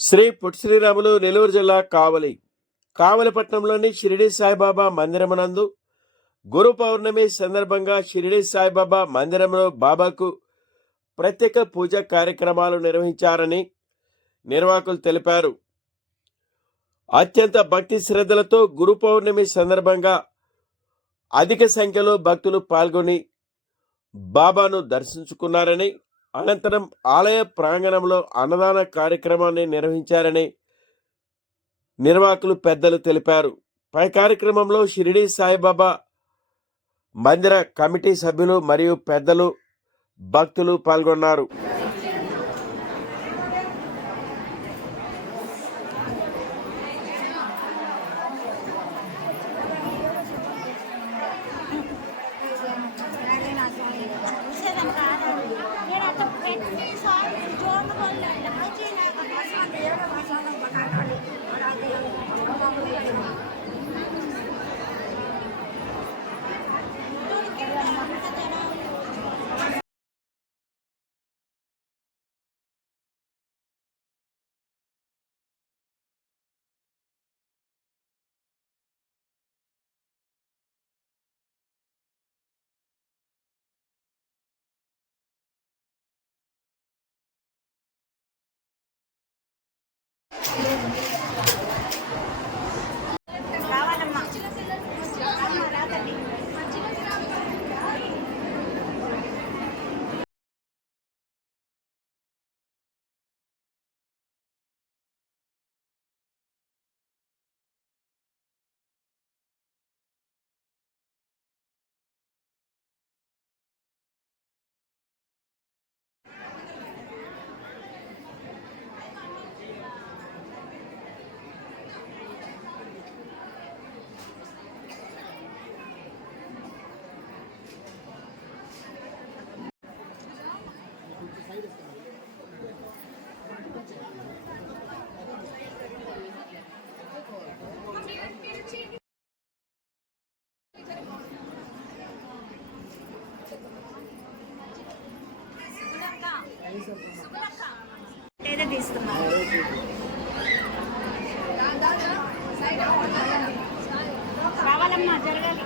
శ్రీ పొట్టి శ్రీరాములు నెల్లూరు జిల్లా కావలిపట్నంలోని షిరిడి సాయిబాబా మందిరమునందు గురు పౌర్ణమి సందర్భంగా షిరిడి సాయిబాబా మందిరంలో బాబాకు ప్రత్యేక పూజ కార్యక్రమాలు నిర్వహించారని నిర్వాహకులు తెలిపారు. అత్యంత భక్తి శ్రద్ధలతో గురు పౌర్ణమి సందర్భంగా అధిక సంఖ్యలో భక్తులు పాల్గొని బాబాను దర్శించుకున్నారని, అనంతరం ఆలయ ప్రాంగణంలో అన్నదాన కార్యక్రమాన్ని నిర్వహించారని నిర్వాహకులు పెద్దలు తెలిపారు. పై కార్యక్రమంలో షిరిడి సాయిబాబా మందిర కమిటీ సభ్యులు మరియు పెద్దలు, భక్తులు పాల్గొన్నారు. రావాలమ్మా, జరగాలి.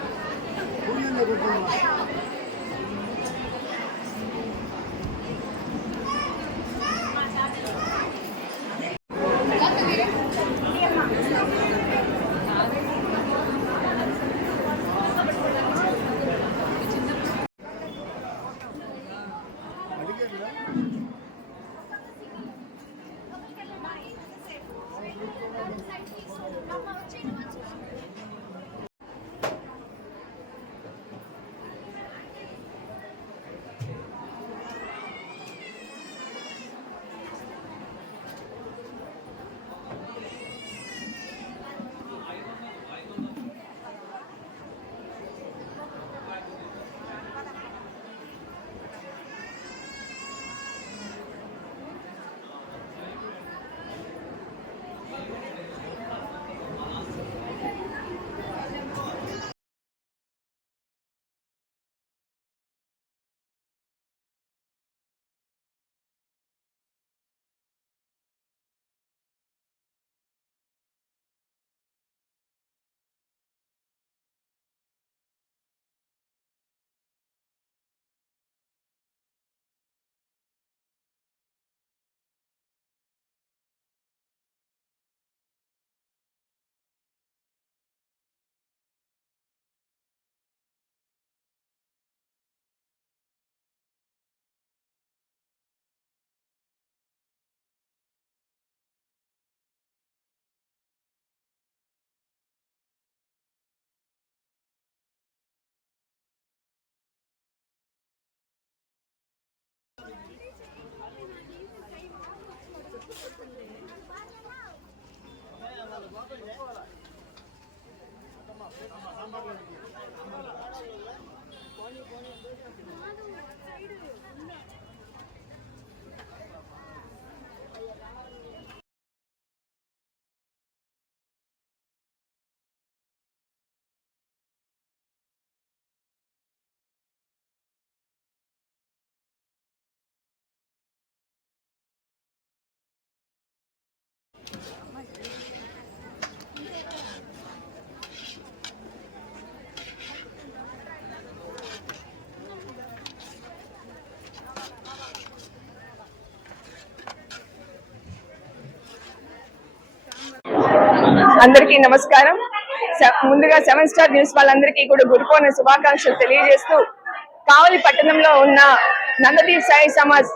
అందరికీ నమస్కారం. ముందుగా 7 స్టార్ న్యూస్ వాళ్ళందరికీ కూడా గురు పౌర్ణమి శుభాకాంక్షలు తెలియజేస్తూ, కావలి పట్టణంలో ఉన్న నందదీప్ సాయి సమాజ్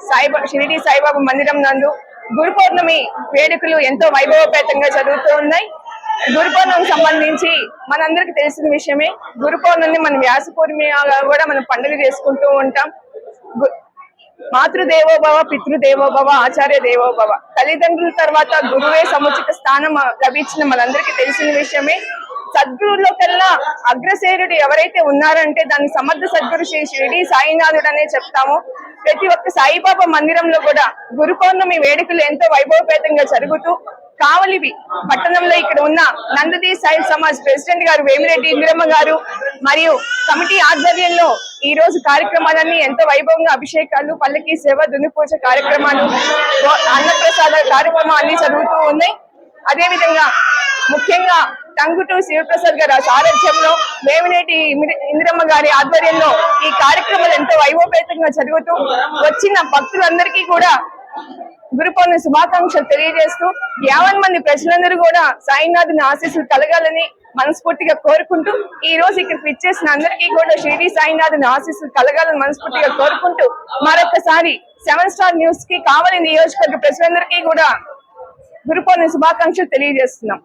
షిరిడి సాయిబాబా మందిరం నందు గురు పౌర్ణమి వేడుకలు ఎంతో వైభవపేతంగా జరుగుతూ ఉన్నాయి. గురు పౌర్ణమికి సంబంధించి మనందరికి తెలిసిన విషయమే. గురు పౌర్ణమిని మనం వ్యాస పూర్ణిమగా కూడా మనం పండుగ చేసుకుంటూ ఉంటాం. మాతృదేవోభవ, పితృదేవోభవ, ఆచార్య దేవోభవ. తల్లిదండ్రుల తర్వాత గురువే సముచిత స్థానం లభించిన మనందరికీ తెలిసిన విషయమే. సద్గురులో కల్లా అగ్రసేనుడు ఎవరైతే ఉన్నారంటే దాన్ని సమర్థ సద్గురు శ్రీ షిరిడి సాయినాథుడు అనే చెప్తాము. ప్రతి ఒక్క సాయిబాబా మందిరంలో కూడా గురు పౌర్ణమి వేడుకలు ఎంతో వైభవపేతంగా జరుగుతూ, కావలి పట్టణంలో ఇక్కడ ఉన్న నందదీప్ సాయి సమాజ్ ప్రెసిడెంట్ గారు వేమిరెడ్డి ఇందిరమ్మ గారు మరియు కమిటీ ఆధ్వర్యంలో ఈ రోజు కార్యక్రమాలన్నీ ఎంతో వైభవంగా అభిషేకాలు, పల్లకి సేవ, దుని పూజ కార్యక్రమాలు, అన్నప్రసాద కార్యక్రమాలు అన్ని జరుగుతూ ఉన్నాయి. అదే విధంగా ముఖ్యంగా టంగుటూ శివప్రసాద్ గారి సారథ్యంలో వేమిరెడ్డి ఇందిరమ్మ గారి ఆధ్వర్యంలో ఈ కార్యక్రమాలు ఎంతో వైభవపేతంగా జరుగుతూ, వచ్చిన భక్తులందరికీ కూడా గురు పౌర్ణమి శుభాకాంక్షలు తెలియజేస్తూ, 50 మంది ప్రజలందరూ కూడా సాయినాథుని ఆశీస్సులు కలగాలని మనస్ఫూర్తిగా కోరుకుంటూ, ఈ రోజు ఇక్కడ పిచ్చేసిన అందరికీ కూడా షిరిడి సాయినాథుని ఆశీస్సులు కలగాలని మనస్ఫూర్తిగా కోరుకుంటూ, మరొకసారి 7 స్టార్ న్యూస్ కి కావలి నియోజకవర్గ ప్రజలందరికీ కూడా గురు పౌర్ణమి శుభాకాంక్షలు తెలియజేస్తున్నాం.